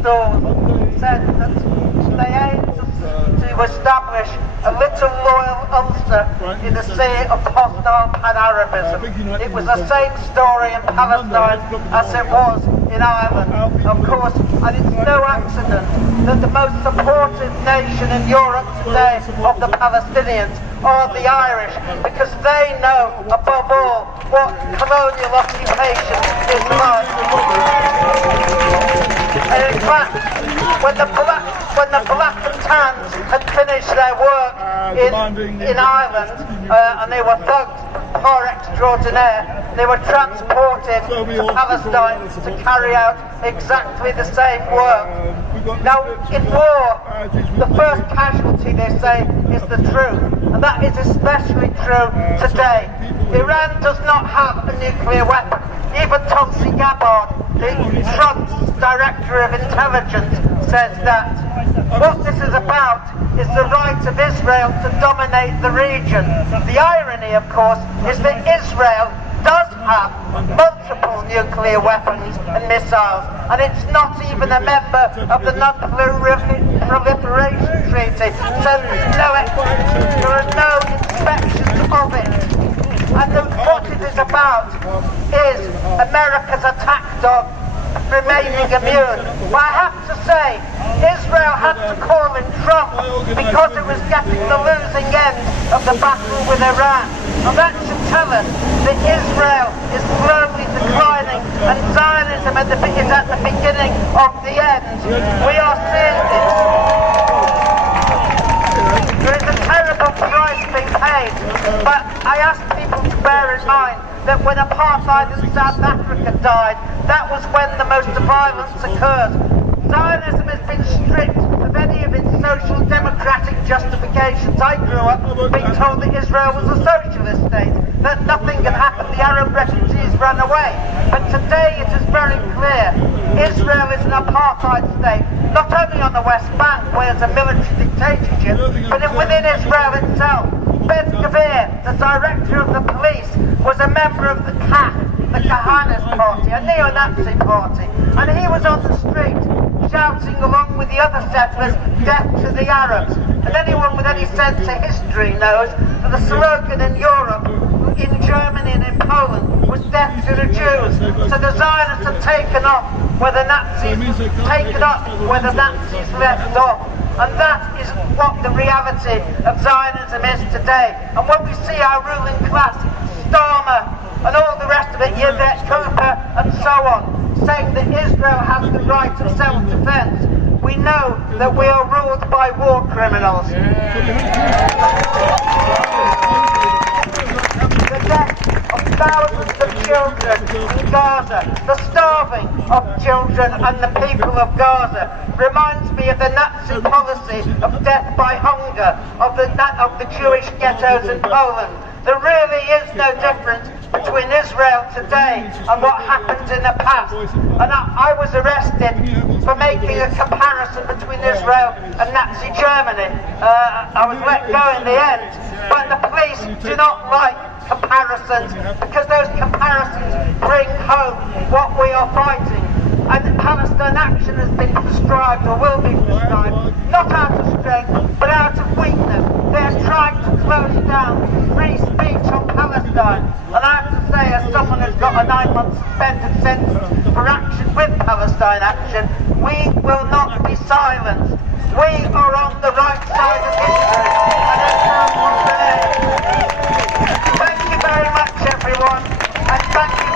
stores said that they aim to establish a little loyal Ulster in the sea of hostile pan-Arabism. It was the same story in Palestine as it was in Ireland, of course, and it's no accident that the most supportive nation in Europe today of the Palestinians are the Irish, because they know above all what colonial occupation is like. And in fact, when the black and tans had finished their work in Ireland, and they were thugs par extraordinaire, they were transported to Palestine to carry out exactly the same work. Now, in war, the first casualty, they say, is the truth, and that is especially true today. Iran does not have a nuclear weapon. Even Tulsi Gabbard, Trump's director of intelligence, says that. What this is about is the right of Israel to dominate the region. The irony, of course, is that Israel does have multiple nuclear weapons and missiles, and it's not even a member of the Non-Proliferation Treaty, so there are no inspections of it. And what it is about is America's attack dog remaining immune. But I have to say, Israel had to call in Trump because it was getting the losing end of the battle with Iran. And that should tell us that Israel is slowly declining and Zionism is at the beginning of the end. We are seeing this. There is a terrible price being paid, but I ask people to bear in mind that when apartheid in South Africa died, that was when the most violence occurred. Zionism has been stripped of any of its social democratic justifications. I grew up being told that Israel was a socialist state, that nothing can happen, the Arab refugees ran away. But today it is very clear, Israel is an apartheid state, not only on the West Bank where there's a military dictatorship, but within Israel itself. Ben Gvir, the director of the police, was a member of the KAF, the Kahanis party, a neo-Nazi party, and he was on the street shouting along with the other settlers, death to the Arabs. And anyone with any sense of history knows that the slogan in Europe, in Germany and in Poland, was death to the Jews. So the Zionists have taken off where the Nazis left off. And that is what the reality of Zionism is today. And when we see our ruling class, Starmer and all the rest of it, Yvette Cooper and so on, saying that Israel has the right of self-defense, we know that we are ruled by war criminals. The death of thousands of children in Gaza, the starving of children and the people of Gaza, reminds me of the Nazi policy of death by hunger, of the Jewish ghettos in Poland. There really is no difference between Israel today and what happened in the past. And I was arrested for making a comparison between Israel and Nazi Germany. I was let go in the end. But the police do not like comparisons, because those comparisons bring home what we are fighting. And Palestine action has been prescribed, or will be prescribed, not out of strength, but out of weakness. They are trying to close down free speech on Palestine. And I have to say, as someone who's got a 9-month suspended sentence for action with Palestine action, we will not be silenced. We are on the right side of history, and Israel will remain. Thank you very much, everyone, and thank you